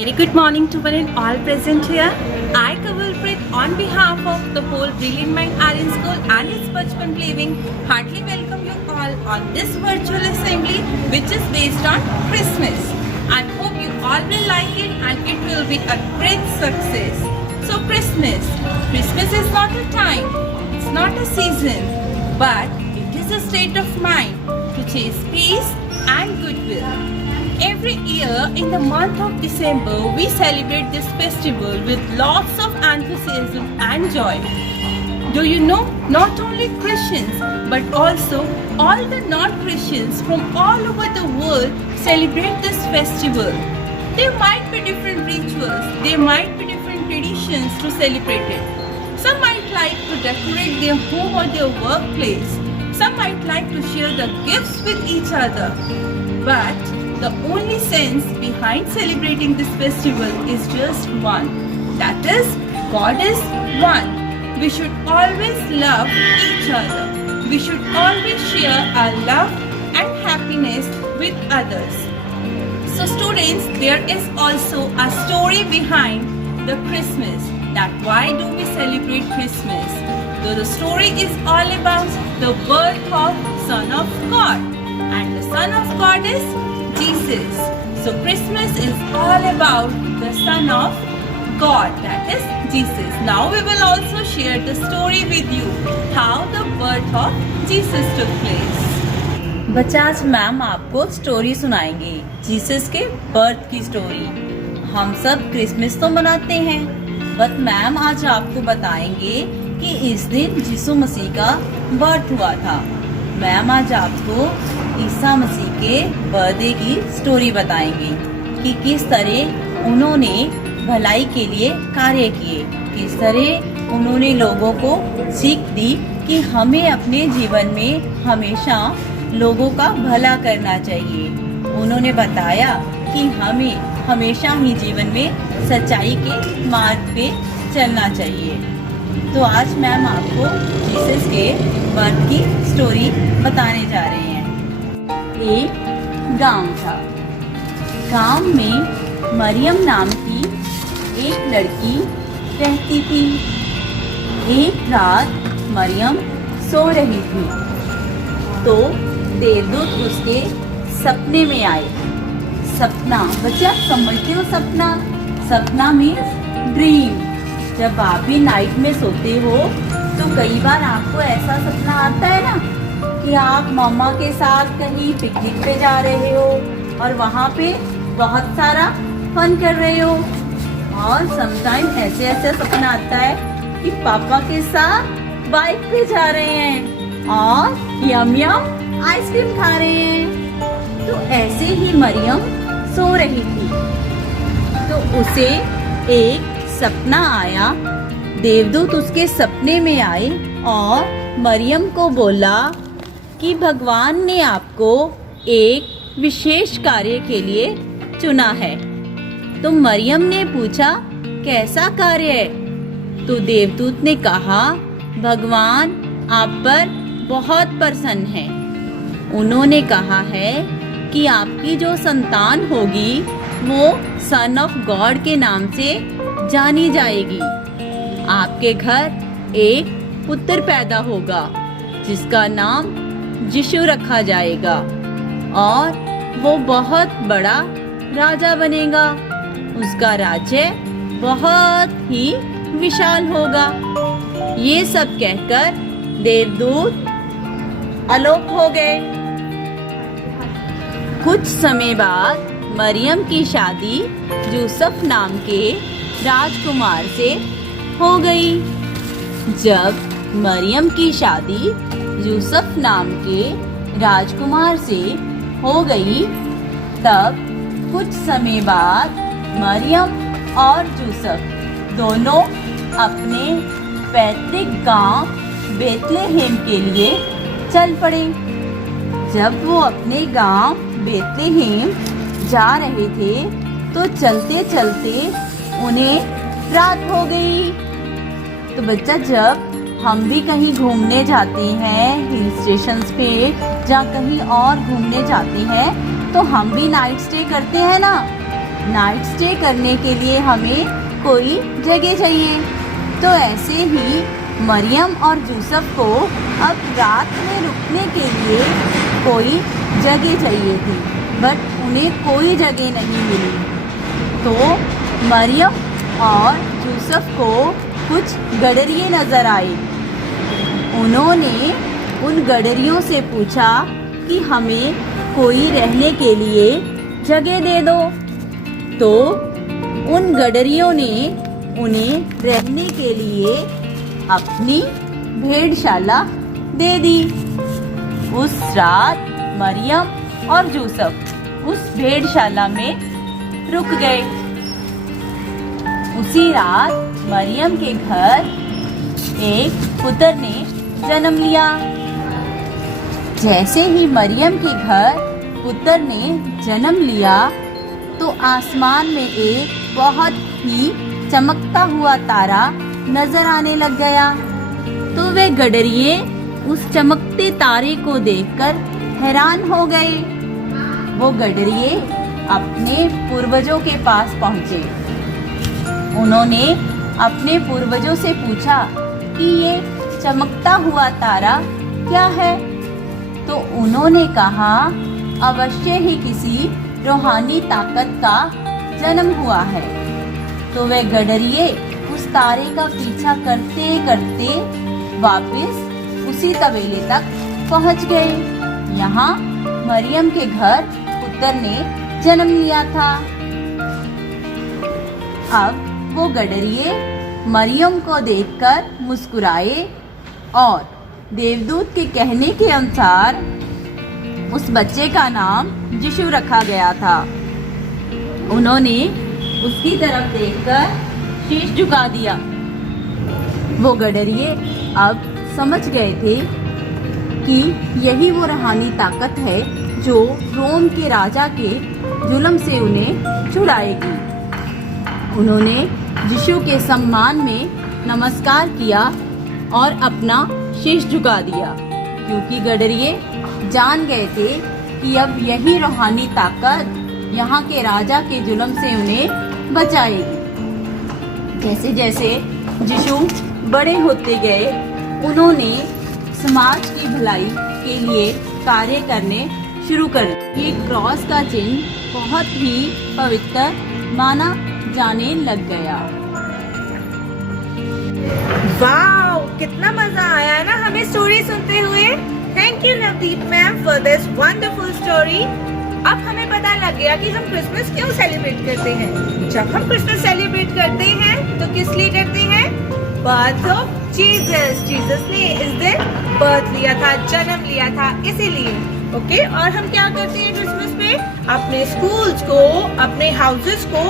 Very good morning to one and all present here. I, Kawalpreet, on behalf of the whole Brilliant Mind Aryan School and its Bachpan Playing, heartily welcome you all on this virtual assembly which is based on Christmas. I hope you all will like it and it will be a great success. So Christmas is not a time, it's not a season, but it is a state of mind to chase peace and goodwill. Every year in the month of December, we celebrate this festival with lots of enthusiasm and joy. Do you know, not only Christians, but also all the non-Christians from all over the world celebrate this festival. There might be different rituals, there might be different traditions to celebrate it. Some might like to decorate their home or their workplace. Some might like to share the gifts with each other. But the only sense behind celebrating this festival is just one. That is, God is one. We should always love each other. We should always share our love and happiness with others. So students, there is also a story behind the Christmas. That why do we celebrate Christmas? So the story is all about the birth of Son of God. And the Son of God is Jesus. So Christmas is all about the Son of God, that is Jesus. Now we will also share the story with you how the birth of Jesus took place. बच्चा, आज ma'am आपको story सुनाएंगे, Jesus के birth की story. हम सब Christmas तो मनाते हैं, बट मैम आज आपको बताएंगे कि इस दिन यीशु मसीह का बर्थ हुआ था। मैम आज आपको ईसा मसीह के बर्थडे की स्टोरी बताएंगे कि किस तरह उन्होंने भलाई के लिए कार्य किए, किस तरह उन्होंने लोगों को सीख दी कि हमें अपने जीवन में हमेशा लोगों का भला करना चाहिए। उन्होंने बताया कि हमें हमेशा ही जीवन में सच्चाई के मार्ग पे चलना चाहिए। तो आज मैम आपको जीसस के बर्थ की स्टोरी बताने जा रहे हैं। एक गांव था। गांव में मरियम नाम की एक लड़की रहती थी। एक रात मरियम सो रही थी तो देवदूत उसके सपने में आए। सपना, बच्चा समझते हो सपना? सपना मीन्स ड्रीम। जब आप भी नाइट में सोते हो तो कई बार आपको ऐसा सपना आता है ना कि आप मम्मा के साथ कहीं पिकनिक पे जा रहे हो और वहाँ पे बहुत सारा फन कर रहे हो। और समटाइम ऐसे सपना आता है कि पापा के साथ बाइक पे जा रहे हैं और यम यम आइसक्रीम खा रहे हैं। तो ऐसे ही मरियम सो रही थी तो उसे एक सपना आया। देवदूत उसके सपने में आए और मरियम को बोला कि भगवान ने आपको एक विशेष कार्य के लिए चुना है। तो मरियम ने पूछा, कैसा कार्य है? तो देवदूत ने कहा, भगवान आप पर बहुत प्रसन्न है। उन्होंने कहा है कि आपकी जो संतान होगी वो सन ऑफ गॉड के नाम से जानी जाएगी। आपके घर एक पुत्र पैदा होगा जिसका नाम यीशु रखा जाएगा और वो बहुत बड़ा राजा बनेगा। उसका राज्य बहुत ही विशाल होगा। ये सब कहकर देवदूत आलोक हो गए। कुछ समय बाद मरियम की शादी यूसुफ नाम के राजकुमार से हो गई। जब मरियम की शादी यूसुफ नाम के राजकुमार से हो गई, तब कुछ समय बाद मरियम और यूसुफ दोनों अपने पैतृक गांव बेतलेहेम के लिए चल पड़े। जब वो अपने गांव बेतलेहेम जा रहे थे तो चलते चलते उन्हें रात हो गई। तो बच्चा, जब हम भी कहीं घूमने जाते हैं हिल स्टेशंस पे या कहीं और घूमने जाते हैं तो हम भी नाइट स्टे करते हैं ना। नाइट स्टे करने के लिए हमें कोई जगह चाहिए। तो ऐसे ही मरियम और यूसुफ को अब रात में रुकने के लिए कोई जगह चाहिए थी, बट उन्हें कोई जगह नहीं मिली। तो मरियम और यूसुफ को कुछ गडरिये नज़र आए। उन्होंने उन गडरियों से पूछा कि हमें कोई रहने के लिए जगह दे दो। तो उन गडरियों ने उन्हें रहने के लिए अपनी भेड़शाला दे दी। उस रात मरियम और यूसुफ उस भेड़शाला में रुक गए। उसी रात मरियम के घर एक पुत्र ने जन्म लिया। जैसे ही मरियम के घर पुत्र ने जन्म लिया तो आसमान में एक बहुत ही चमकता हुआ तारा नजर आने लग गया। तो वे गडरिये उस चमकते तारे को देखकर हैरान हो गए। वो गडरिये अपने पूर्वजों के पास पहुंचे। उन्होंने अपने पूर्वजों से पूछा कि ये चमकता हुआ तारा क्या है। तो उन्होंने कहा अवश्य ही किसी रूहानी ताकत का जन्म हुआ है। तो वे गडरिये उस तारे का पीछा करते करते वापस उसी तबेले तक पहुंच गए। यहाँ मरियम के घर पुत्र ने जन्म लिया था। अब वो गडरिये मरियम को देखकर मुस्कुराए और देवदूत के कहने के अनुसार उस बच्चे का नाम यीशु रखा गया था। उन्होंने उसकी तरफ देखकर शीश झुका दिया। वो गडरिये अब समझ गए थे कि यही वो रूहानी ताकत है जो रोम के राजा के जुल्म से उन्हें छुड़ाएगी। उन्होंने यीशु के सम्मान में नमस्कार किया और अपना शीश झुका दिया, क्योंकि गडरिये जान गए थे कि अब यही रूहानी ताकत यहाँ के राजा के जुल्म से उन्हें बचाएगी। जैसे जैसे यीशु बड़े होते गए, उन्होंने समाज की भलाई के लिए कार्य करने शुरू कर दिए। ये क्रॉस का चिन्ह बहुत ही पवित्र माना जाने लग गया। वाओ, कितना मजा आया है ना हमें स्टोरी सुनते हुए। Thank you Navdeep ma'am for this wonderful story. अब हमें पता लग गया कि हम क्रिसमस क्यों सेलिब्रेट करते हैं। जब हम क्रिसमस सेलिब्रेट करते हैं तो किस लिए करते हैं? Birth of Jesus. जीसस ने इस दिन बर्थ लिया था, जन्म लिया था, इसीलिए। ओके, और हम क्या करते हैं क्रिसमस पे? अपने स्कूल्स को, अपने हाउसेस को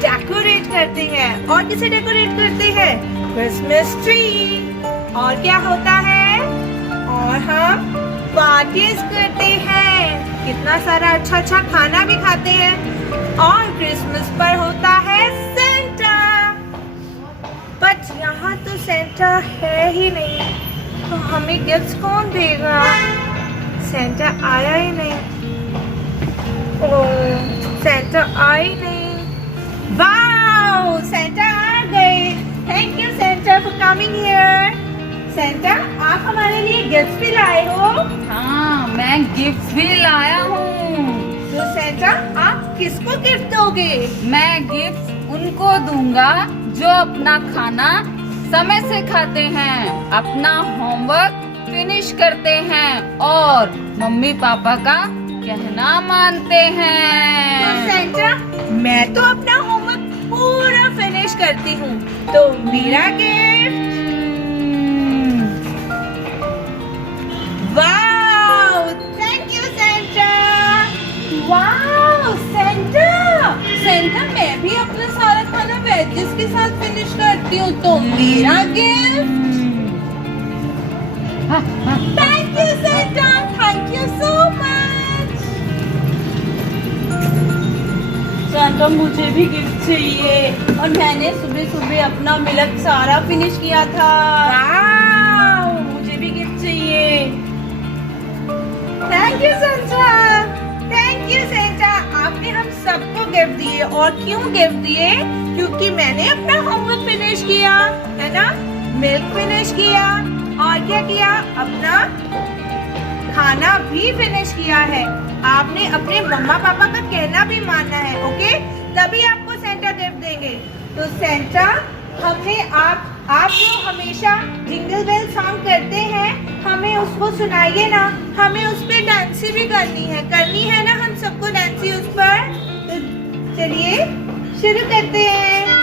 डेकोरेट करते हैं। और किसे डेकोरेट करते हैं? Christmas tree. और क्या होता है? और हम पार्टीज करते हैं, कितना सारा अच्छा अच्छा खाना भी खाते हैं। और क्रिसमस पर होता है सेंटा। बट यहाँ तो सेंटा है ही नहीं, तो हमें गिफ्ट्स कौन देगा? सेंटा आया ही नहीं। ओह, सेंटा आया ही नहीं। वाओ, सेंटा आ गए। Thank you Santa for coming here. Santa, आप हमारे लिए गिफ्ट भी लाए हो? हाँ, मैं गिफ्ट भी लाया हूँ। तो सेंटा, आप किसको गिफ्ट दोगे? मैं गिफ्ट उनको दूंगा जो अपना खाना समय से खाते हैं, अपना होमवर्क फिनिश करते हैं और मम्मी पापा का कहना मानते हैं। तो सेंटा, मैं तो अपना होमवर्क पूरा फिनिश करती हूँ, तो मेरा gift. Wow, thank you Santa. Wow Santa, Santa मैं भी अपना सारा खाना वेजेस के साथ फिनिश करती हूँ, तो मेरा gift. Thank you Santa, thank you so much. Santa, मुझे भी गिफ्ट चाहिए और मैंने सुबह सुबह अपना मिल्क सारा फिनिश किया था। वाओ, मुझे भी गिफ्ट चाहिए। Thank you Santa, thank you Santa, आपने हम सबको गिफ्ट दिए। और क्यों गिफ्ट दिए? क्योंकि मैंने अपना होमवर्क फिनिश किया, है ना, मिल्क फिनिश किया, और क्या किया, अपना खाना भी फिनिश किया है। आपने अपने मम्मा पापा का कहना भी मानना है, ओके, तभी आपको सेंटा गिफ्ट देंगे। तो सेंटा, हमने आप जो हमेशा जिंगल बेल सॉन्ग करते हैं, हमें उसको सुनाइए ना, हमें उस पर डांसी भी करनी है ना हम सबको डांसी उस पर। तो चलिए शुरू करते हैं।